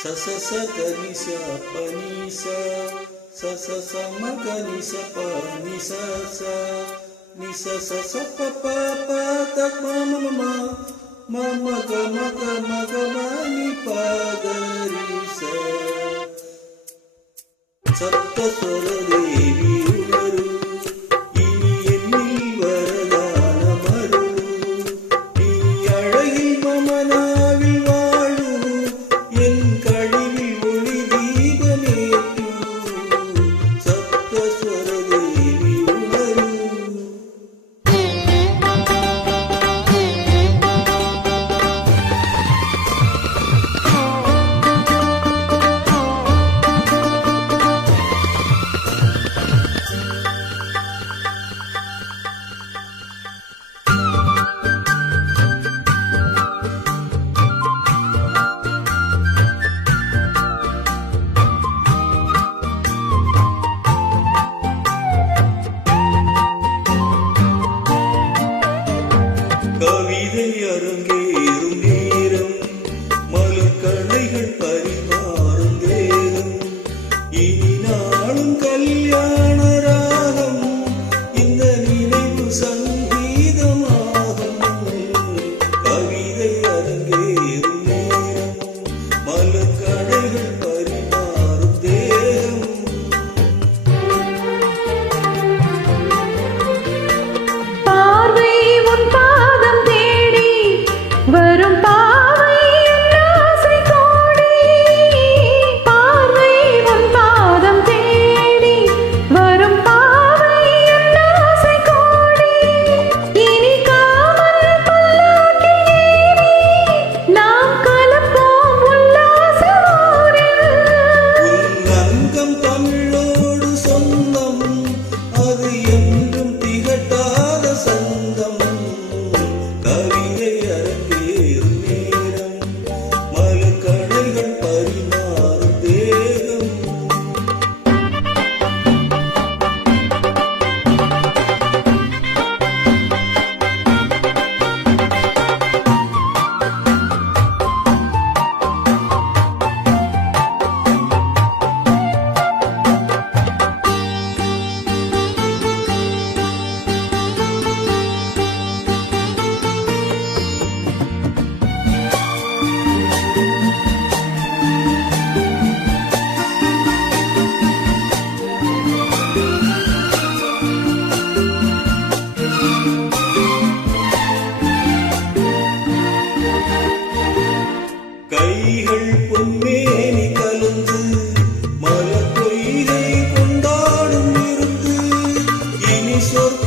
sa sa sa ga ni sa pa ni sa sa ma ga ni sa pa ni sa sa pa pa pa ta ma ma ma ma ma ga ma ni pa ga ri sa சப்த ஸ்வர தேவி உணரு இனி என்னில் வரதான மரு நீ அழகில் மமனாவில் வாழு என் கழிவில் ஒளி தீபமேற்று சப்த ஸ்வர தேவி உணரு கவிதை அரங்கேறும் நேரம் மலர்கணைகள் பரிமாறும் தேகம் இனி நாளும் கல்யாண ராகம் இந்த நினைவு சங்கீதமாகும் கவிதை அரங்கேறும் நேரம் மலர்கணைகள் பரிமாறும் தேகம் வரும் பாவை ஆசை கோடி பார்வை உன் பாதம் தேடி வரும் பாவை ஆசை கோடி இனி காமல் பல்லாக்கில் ஏறி நாம் கலப்போம் உல்லாச ஊரில் உன் அங்கம் தமிழோடு சொந்தம் அது என்றும் திகட்டாத சொந்தம் கவிதை அரங்கேறும் நேரம் மலர்கணைகள் பரிமாறும் தேகம் கைகள் பொன்மேனி கலந்து மலர் பொய்கை கொண்டாடும் இருந்து இனி சொற்க